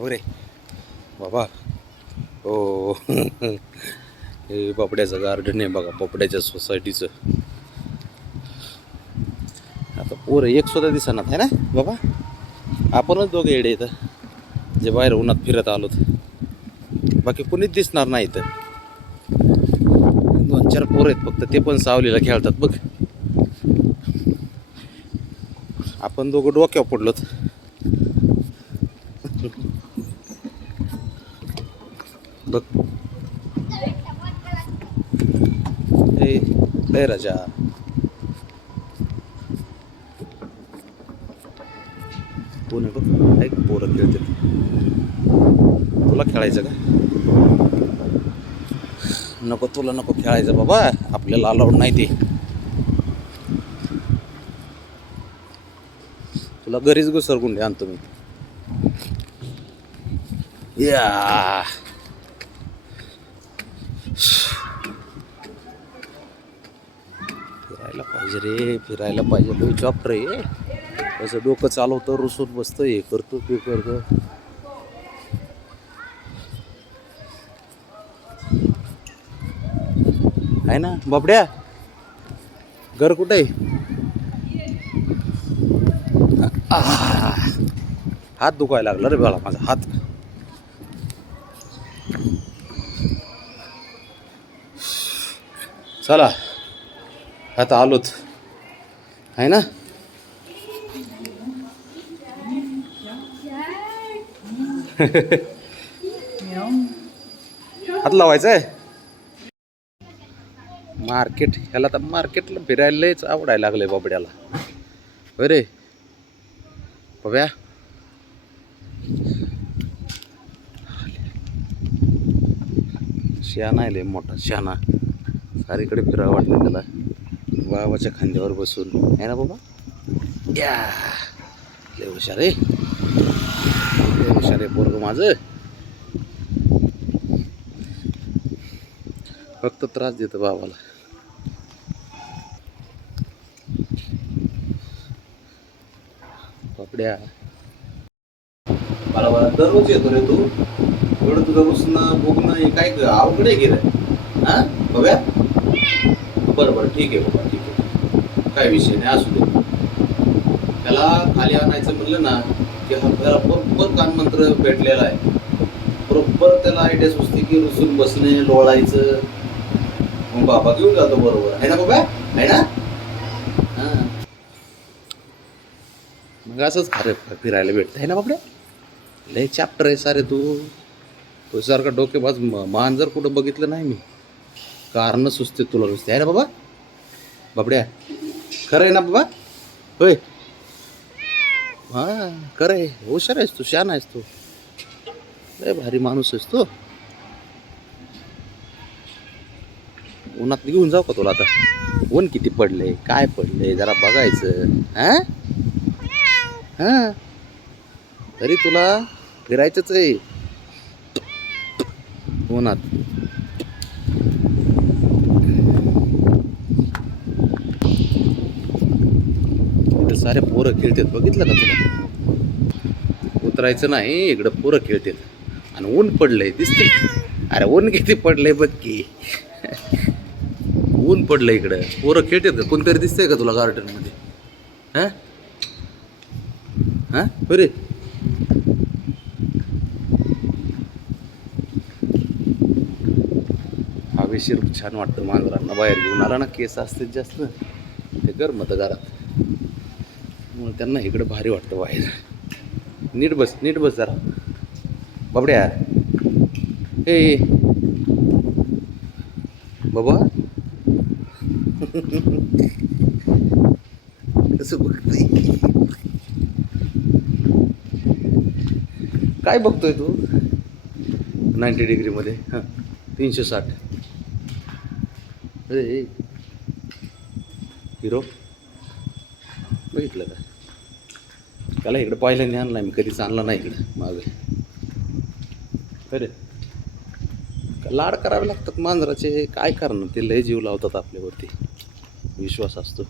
हो रे बाबा. हो. हे बापड्याचं गार्डन आहे बघा, बापड्याच्या सोसायटीचं. आता पोरं एक सुद्धा दिसणार आहे ना बाबा. आपणच दोघे येडे इथं जे बाहेर उन्हात फिरत आलोत, बाकी कोणीच दिसणार नाही इथं. 2-4 पोरं आहेत फक्त, ते पण सावलीला खेळतात बघ. आपण दोघं डोक्यावर पडलोत. बघ ए राजा. कोण आहे बघ, ऐक पोरं खेळते. तुला खेळायचं का? नको, तुला नको खेळायचं बाबा, आपल्याला अलाउड नाही ते. तुला घरीच घुसरगुंडी आणतो मी. या फिरायला पाहिजे रे, फिरायला पाहिजे. तो चॉप्टर आहे, असं डोकं चालवतं, रुसून बसतं, हे करतो ते करतो. आहे ना बाबड्या, घर कुठे आहे? हात दुखायला लागला रे बाळा माझा हात. चला आता आलोच आहे ना. हात लावायचा आहे. मार्केट, ह्याला तर मार्केटला फिरायलाच आवडायला लागलंय बाबड्याला. अरे बाब्या, शहाणा आहे लय मोठा शहाणा. सारीकडे फिरावं वाटलं त्याला, बाबाच्या खांद्यावर बसून आहे ना बाबा. या लय हुशार आहे, लय हुशार आहे पोरगं माझं. फक्त त्रास देतो बाबाला. बापड्या मला दररोज येतो रे तू. एवढं तुझं रुसणं भोगणं हे काय अवघड आहे गेलं हा बाब्या. बरं बरं ठीक आहे बाबा, ठीक आहे, काय विषय नाही, असू दे. त्याला खाली आणायचं म्हणलं ना की त्याला बरोबर कानमंत्र भेटलेला आहे. बरोबर त्याला आयडिया सुचते की रुसून बसणे, लोळायचं. मग बाबा घेऊन जातो बरोबर, आहे ना बाबा, आहे ना. हां मग असंच खरं फिरायला भेटतं आहे ना बाबड्या. लय चॅप्टर आहे सारे तू. तुझ्यासारखा डोकेबाज मान जर कुठं बघितलं नाही मी. कारण सुचते तुला नुसते, आहे ना बाबा. बाबड्या खरं आहे ना बाबा. होय हां खरं आहे, हुशार आहेस तू, शहाणा आहेस तू, लय भारी माणूस आहेस तू. उन्हात घेऊन जाऊ का तुला आता? ऊन किती पडले, काय पडले जरा बघायचं. हां हां तरी तुला फिरायचंच आहे उन्हात. इकडे सारे पोरं खेळतात बघितलं का तुला? उतरायचं नाही, इकडं पोरं खेळतात आणि ऊन पडलंय दिसते. अरे ऊन किती पडलंय बघ की. ऊन पडलंय इकडं, पोरं खेळतात का? कोणतरी दिसतंय का तुला गार्डन मध्ये? हां हां बरे. हवेशीर छान वाटतं मांजरांना बाहेर घेऊन आला ना. केस असतात जास्त, ते गरमतं घरात, म्हणून त्यांना इकडं भारी वाटतं बाहेर. नीट बस, नीट बस जरा बाबड्या. हे बाबा कसं बघतोय, काय बघतोय तू? 90 डिग्रीमध्ये. हां 360. अरे हिरो बघितलं का? त्याला इकडं पाहिलं नाही, आणला मी कधीच आणला नाही इकडं मागे. अरे लाड करावे लागतात मांजराचे, काय करणार, ते लय जीव लावतात आपल्यावरती, विश्वास असतो.